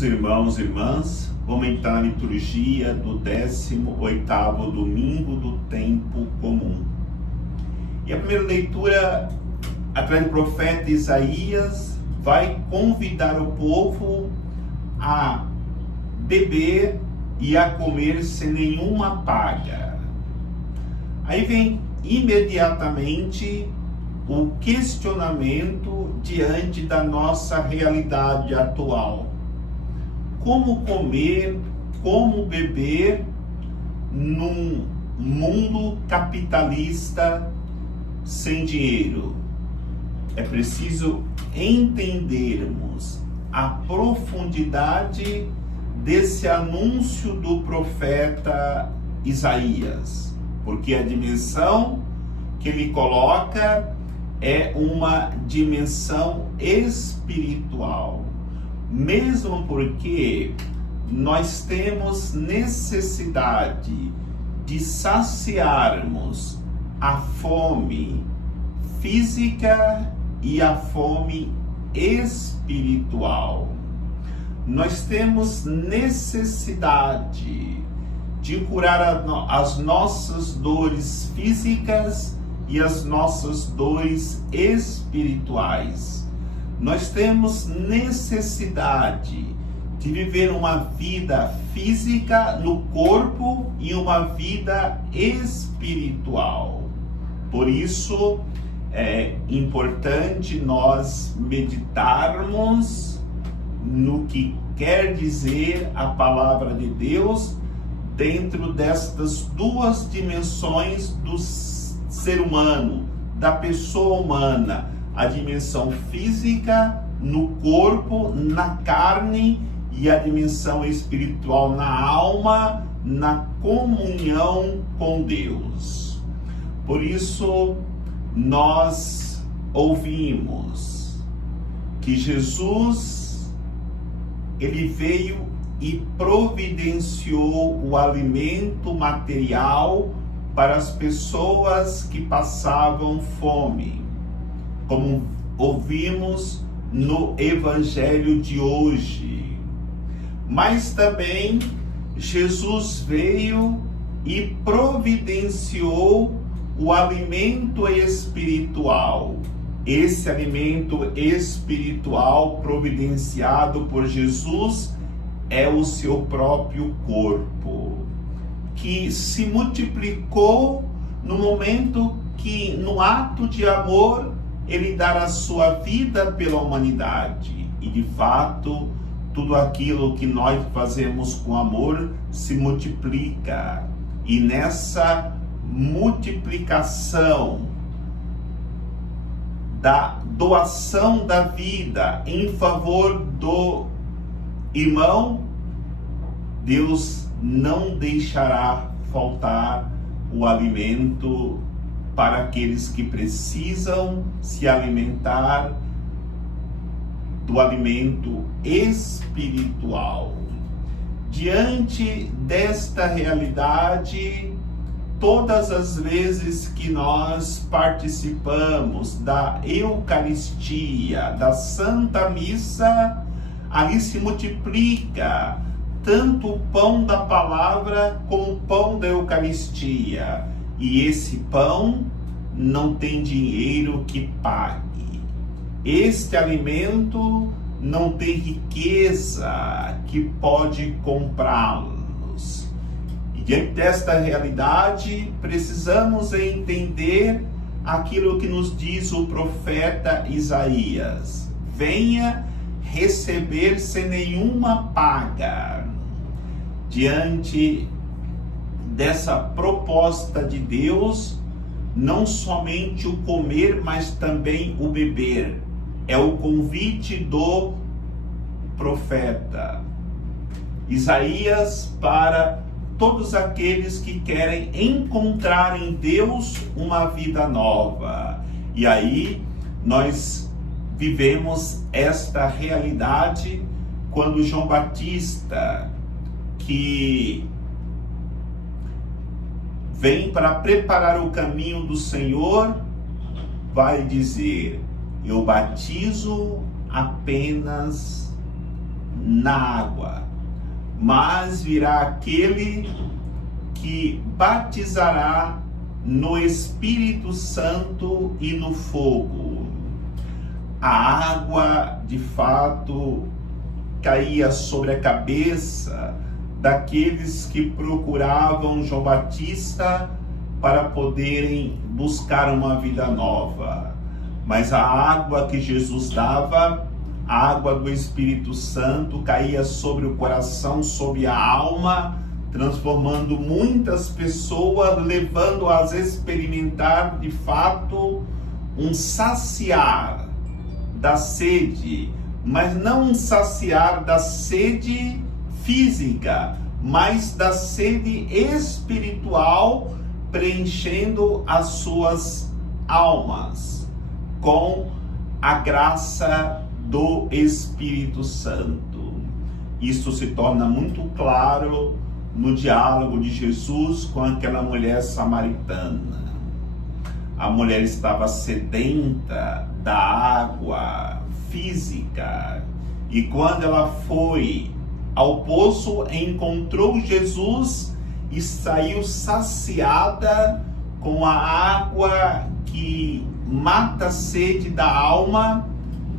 Queridos irmãos e irmãs, vamos entrar na liturgia do 18º domingo do tempo comum. E a primeira leitura, através do profeta Isaías, vai convidar o povo a beber e a comer sem nenhuma paga. Aí vem imediatamente o questionamento diante da nossa realidade atual. Como comer, como beber num mundo capitalista sem dinheiro? É preciso entendermos a profundidade desse anúncio do profeta Isaías, porque a dimensão que ele coloca é uma dimensão espiritual. Mesmo porque nós temos necessidade de saciarmos a fome física e a fome espiritual. Nós temos necessidade de curar as nossas dores físicas e as nossas dores espirituais. Nós temos necessidade de viver uma vida física no corpo e uma vida espiritual. Por isso, é importante nós meditarmos no que quer dizer a palavra de Deus dentro destas duas dimensões do ser humano, da pessoa humana. A dimensão física no corpo, na carne, e a dimensão espiritual na alma, na comunhão com Deus. Por isso, nós ouvimos que Jesus, ele veio e providenciou o alimento material para as pessoas que passavam fome, como ouvimos no Evangelho de hoje. Mas também Jesus veio e providenciou o alimento espiritual. Esse alimento espiritual providenciado por Jesus é o seu próprio corpo, que se multiplicou no momento que, no ato de amor, ele dará a sua vida pela humanidade. E de fato, tudo aquilo que nós fazemos com amor se multiplica. E nessa multiplicação da doação da vida em favor do irmão, Deus não deixará faltar o alimento para aqueles que precisam se alimentar do alimento espiritual. Diante desta realidade, todas as vezes que nós participamos da Eucaristia, da Santa Missa, ali se multiplica tanto o pão da palavra como o pão da Eucaristia. E esse pão não tem dinheiro que pague. Este alimento não tem riqueza que pode comprá-los. E diante desta realidade, precisamos entender aquilo que nos diz o profeta Isaías: venha receber sem nenhuma paga. Diante dessa proposta de Deus, não somente o comer, mas também o beber. É o convite do profeta Isaías para todos aqueles que querem encontrar em Deus uma vida nova. E aí nós vivemos esta realidade quando João Batista, que vem para preparar o caminho do Senhor, vai dizer: eu batizo apenas na água, mas virá aquele que batizará no Espírito Santo e no fogo. A água, de fato, caía sobre a cabeça daqueles que procuravam João Batista para poderem buscar uma vida nova. Mas a água que Jesus dava, a água do Espírito Santo, caía sobre o coração, sobre a alma, transformando muitas pessoas, levando-as a experimentar de fato um saciar da sede, mas não um saciar da sede física, mas da sede espiritual, preenchendo as suas almas com a graça do Espírito Santo. Isso se torna muito claro no diálogo de Jesus com aquela mulher samaritana. A mulher estava sedenta da água física, e quando ela foi ao poço, encontrou Jesus e saiu saciada com a água que mata a sede da alma,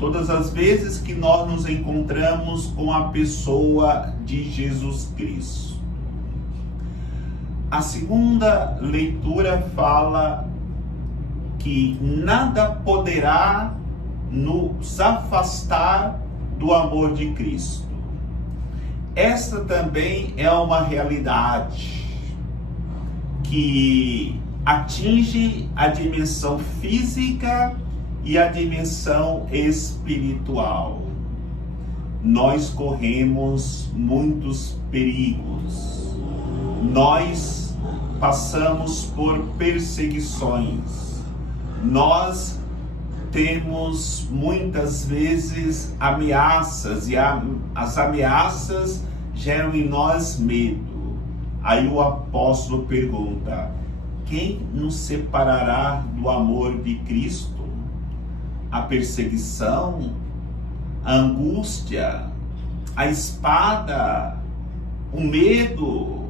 todas as vezes que nós nos encontramos com a pessoa de Jesus Cristo. A segunda leitura fala que nada poderá nos afastar do amor de Cristo. Esta também é uma realidade que atinge a dimensão física e a dimensão espiritual. Nós corremos muitos perigos. Nós passamos por perseguições. Nós temos muitas vezes ameaças, e as ameaças geram em nós medo. Aí o apóstolo pergunta: quem nos separará do amor de Cristo? A perseguição, a angústia, a espada, o medo?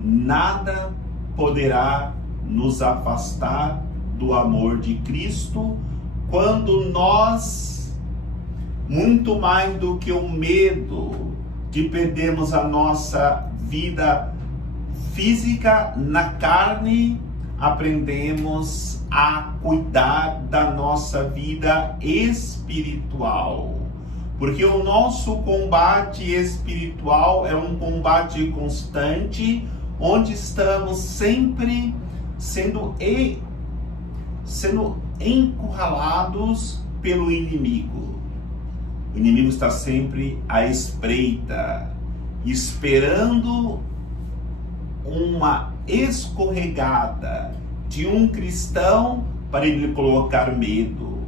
Nada poderá nos afastar do amor de Cristo, quando nós, muito mais do que o medo de perdermos a nossa vida física na carne, aprendemos a cuidar da nossa vida espiritual. Porque o nosso combate espiritual é um combate constante, onde estamos sempre sendo encurralados pelo inimigo. O inimigo está sempre à espreita, esperando uma escorregada de um cristão para ele colocar medo,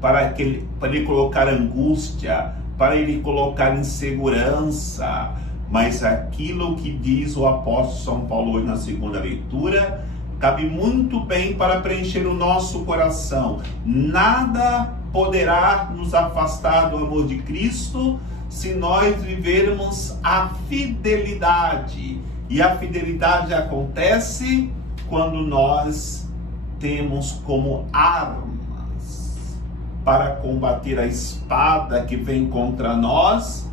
para ele colocar angústia, para ele colocar insegurança. Mas aquilo que diz o apóstolo São Paulo hoje na segunda leitura cabe muito bem para preencher o nosso coração. Nada poderá nos afastar do amor de Cristo se nós vivermos a fidelidade. E a fidelidade acontece quando nós temos como armas para combater a espada que vem contra nós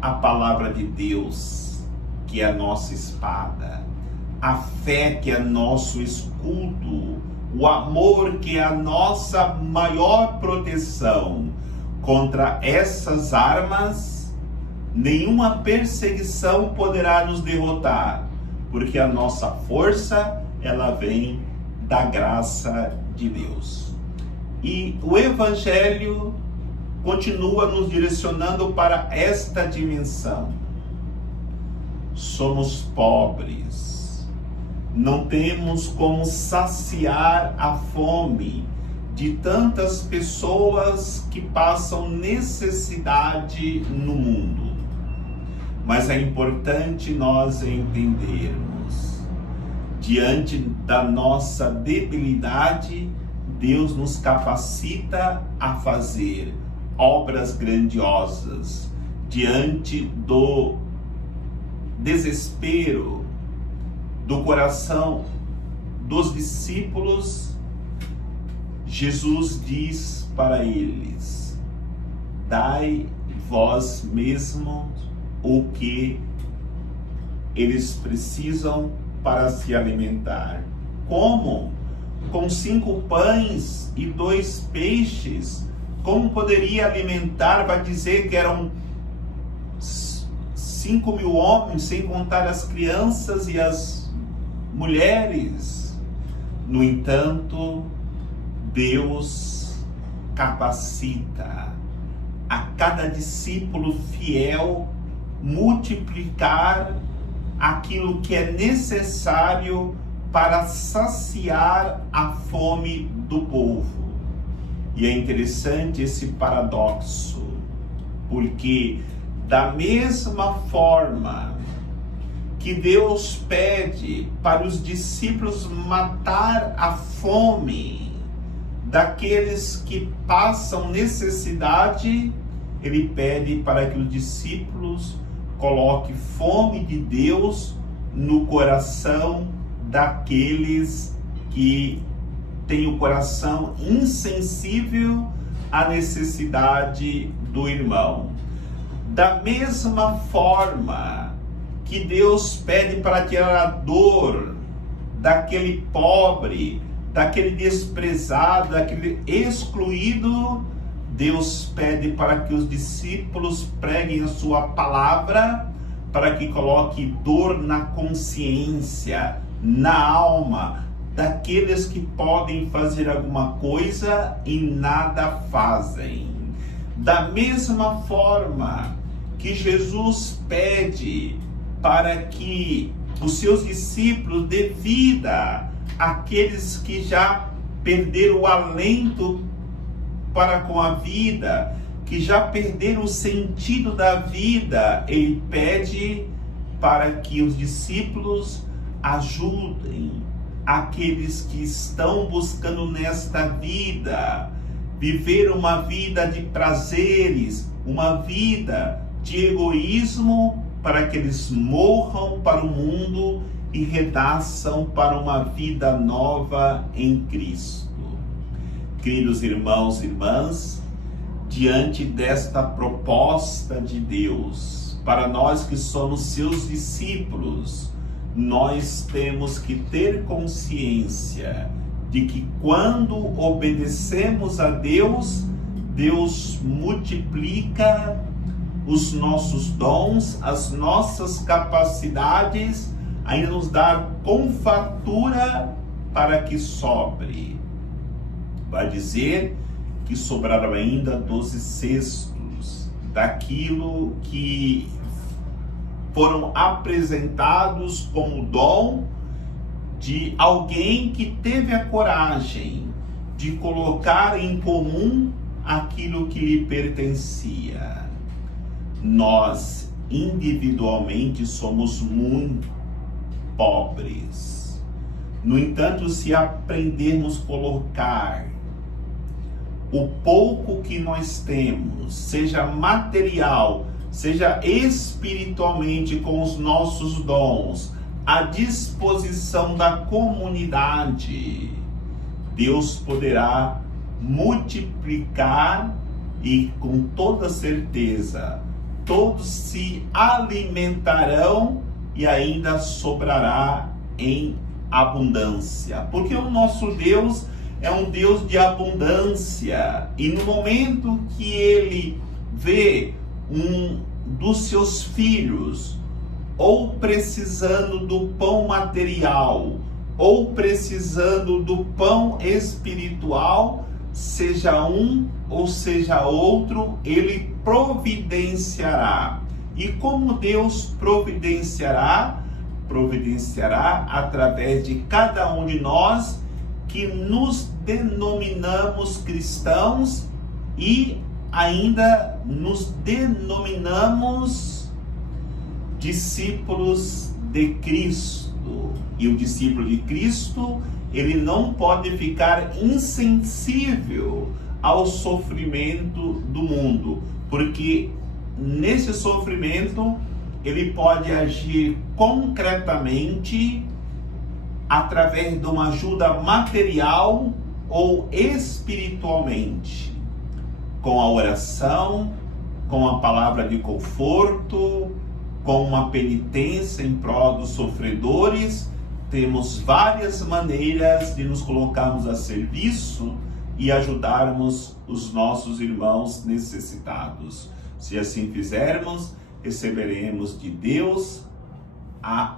a palavra de Deus, que é a nossa espada. A fé, que é nosso escudo, o amor, que é a nossa maior proteção. Contra essas armas, nenhuma perseguição poderá nos derrotar, porque a nossa força, ela vem da graça de Deus. E o Evangelho continua nos direcionando para esta dimensão. Somos pobres, não temos como saciar a fome de tantas pessoas que passam necessidade no mundo. Mas é importante nós entendermos, diante da nossa debilidade, Deus nos capacita a fazer obras grandiosas, diante do desespero do coração dos discípulos, Jesus diz para eles: dai vós mesmos o que eles precisam para se alimentar. Como? Com 5 pães e 2 peixes, como poderia alimentar? Vai dizer que eram 5.000 homens, sem contar as crianças e as mulheres. No entanto, Deus capacita a cada discípulo fiel multiplicar aquilo que é necessário para saciar a fome do povo. E é interessante esse paradoxo, porque da mesma forma que Deus pede para os discípulos matar a fome daqueles que passam necessidade, Ele pede para que os discípulos coloquem fome de Deus no coração daqueles que têm o coração insensível à necessidade do irmão. Da mesma forma que Deus pede para tirar a dor daquele pobre, daquele desprezado, daquele excluído, Deus pede para que os discípulos preguem a sua palavra, para que coloque dor na consciência, na alma, daqueles que podem fazer alguma coisa e nada fazem. Da mesma forma que Jesus pede para que os seus discípulos dê vida àqueles que já perderam o alento para com a vida, que já perderam o sentido da vida, Ele pede para que os discípulos ajudem aqueles que estão buscando nesta vida viver uma vida de prazeres, uma vida de egoísmo, para que eles morram para o mundo e renasçam para uma vida nova em Cristo. Queridos irmãos e irmãs, diante desta proposta de Deus, para nós que somos seus discípulos, nós temos que ter consciência de que quando obedecemos a Deus, Deus multiplica os nossos dons, as nossas capacidades, ainda nos dá com fartura para que sobre. Vai dizer que sobraram ainda 12 cestos daquilo que foram apresentados como dom de alguém que teve a coragem de colocar em comum aquilo que lhe pertencia. Nós individualmente somos muito pobres. No entanto, se aprendermos a colocar o pouco que nós temos, seja material, seja espiritualmente, com os nossos dons, à disposição da comunidade, Deus poderá multiplicar e, com toda certeza, todos se alimentarão e ainda sobrará em abundância. Porque o nosso Deus é um Deus de abundância. E no momento que Ele vê um dos seus filhos ou precisando do pão material, ou precisando do pão espiritual, seja um ou seja outro, Ele providenciará. E como Deus providenciará? Providenciará através de cada um de nós que nos denominamos cristãos e ainda nos denominamos discípulos de Cristo. E o discípulo de Cristo, ele não pode ficar insensível ao sofrimento do mundo, porque nesse sofrimento ele pode agir concretamente através de uma ajuda material ou espiritualmente, com a oração, com a palavra de conforto, com uma penitência em prol dos sofredores. Temos várias maneiras de nos colocarmos a serviço e ajudarmos os nossos irmãos necessitados. Se assim fizermos, receberemos de Deus a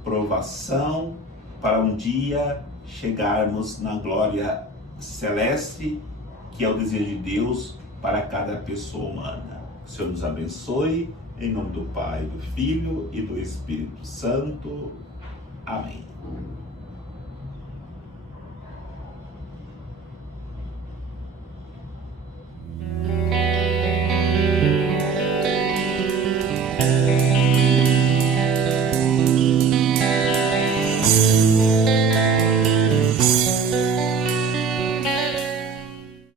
aprovação para um dia chegarmos na glória celeste, que é o desejo de Deus para cada pessoa humana. O Senhor nos abençoe, em nome do Pai, do Filho e do Espírito Santo. Amém.